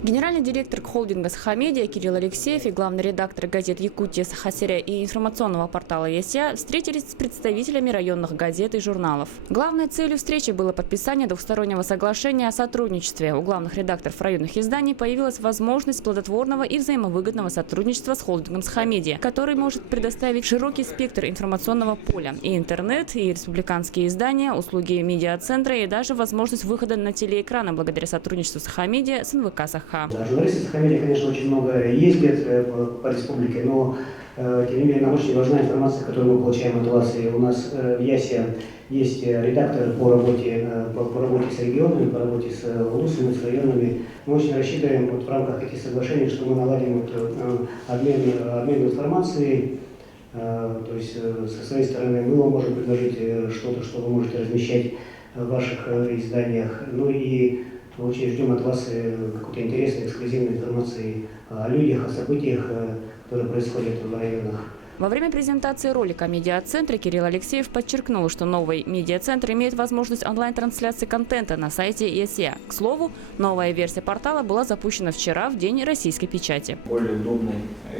Генеральный директор холдинга «Сахамедиа» Кирилл Алексеев и главный редактор газет «Якутия», «Саха-Сиря» и информационного портала «ЕСЯ» встретились с представителями районных газет и журналов. Главной целью встречи было подписание двухстороннего соглашения о сотрудничестве. У главных редакторов районных изданий появилась возможность плодотворного и взаимовыгодного сотрудничества с холдингом «Сахамедиа», который может предоставить широкий спектр информационного поля – и интернет, и республиканские издания, услуги медиацентра и даже возможность выхода на телеэкраны благодаря сотрудничеству «Сахамедиа» с НВК «Саха». Да, журналисты Сахамедиа, конечно, очень много ездят по республике, но тем не менее нам очень важна информация, которую мы получаем от вас. И у нас в ЯСе есть редакторы по работе с регионами, по работе с улусами, с районами. Мы очень рассчитываем в рамках этих соглашений, что мы наладим обмен информацией. То есть со своей стороны мы вам можем предложить что-то, что вы можете размещать в ваших изданиях. Ну и очень ждем от вас какой-то интересной, эксклюзивной информации о людях, о событиях, которые происходят в районах. Во время презентации ролика о медиацентре Кирилл Алексеев подчеркнул, что новый медиацентр имеет возможность онлайн-трансляции контента на сайте ЕСЯ. К слову, новая версия портала была запущена вчера, в день российской печати. Более удобный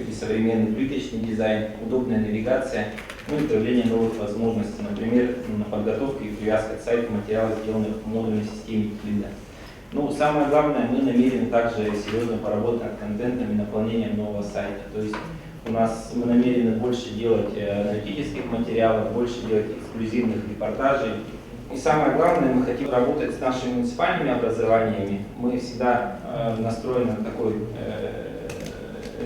и современный плиточный дизайн, удобная навигация, ну и появление новых возможностей, например, на подготовку и привязка к сайту материалов, сделанных в модульной системе Килда. Ну, самое главное, мы намерены также серьезно поработать над контентом и наполнением нового сайта. То есть мы намерены больше делать аналитических материалов, больше делать эксклюзивных репортажей. И самое главное, мы хотим работать с нашими муниципальными образованиями. Мы всегда настроены на такой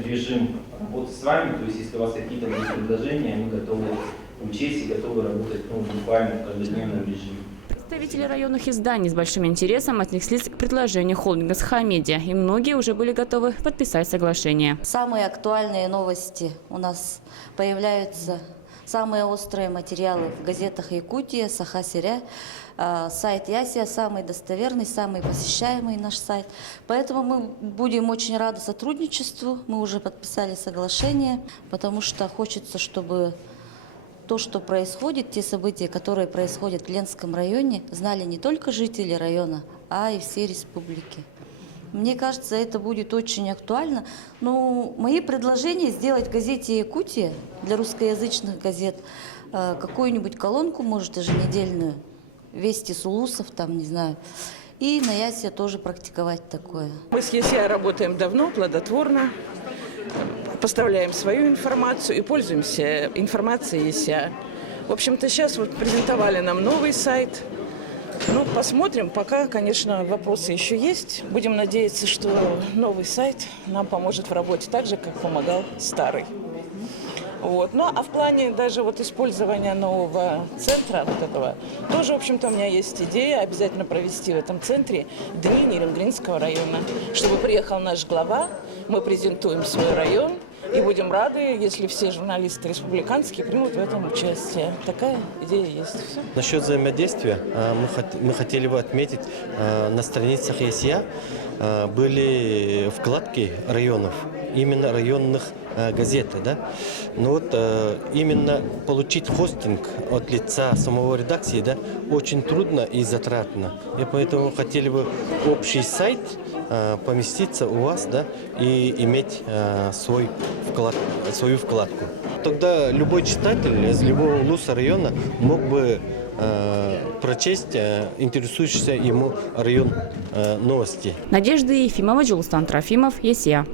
режим работы с вами. То есть если у вас какие-то предложения, мы готовы учесть и готовы работать буквально в каждодневном режиме. Представители районных изданий с большим интересом отнеслись к предложению холдинга «Сахамедиа», и многие уже были готовы подписать соглашение. Самые актуальные новости у нас появляются, самые острые материалы в газетах Якутия, Саха-Сиря. Сайт ЯСЯ самый достоверный, самый посещаемый наш сайт. Поэтому мы будем очень рады сотрудничеству. Мы уже подписали соглашение, потому что хочется, чтобы то, что происходит, те события, которые происходят в Ленском районе, знали не только жители района, а и все республики. Мне кажется, это будет очень актуально. Но мои предложения сделать в газете «Якутия» для русскоязычных газет какую-нибудь колонку, может, еженедельную, «Вести с улусов», там, не знаю, и на ЯСе тоже практиковать такое. Мы с ЕСЯ работаем давно, плодотворно. Поставляем свою информацию и пользуемся информацией ЕСЯ. В общем-то, сейчас вот презентовали нам новый сайт. Ну, посмотрим. Пока, конечно, вопросы еще есть. Будем надеяться, что новый сайт нам поможет в работе так же, как помогал старый. Вот. Ну, а в плане даже вот использования нового центра, вот этого, тоже, в общем-то, у меня есть идея обязательно провести в этом центре Дни Нерюнгринского района, чтобы приехал наш глава, мы презентуем свой район и будем рады, если все журналисты республиканские примут в этом участие. Такая идея есть. Все. Насчет взаимодействия мы хотели бы отметить, на страницах ЕСЯ были вкладки районов, именно районных газет. Да? Но вот именно получить хостинг от лица самого редакции, да, очень трудно и затратно. И поэтому хотели бы общий сайт поместиться у вас, да, и иметь свою вкладку. Тогда любой читатель из любого улуса района мог бы прочесть интересующийся ему район новости. Надежда Ефимова, Джулстан Трофимов, ЕСЯ.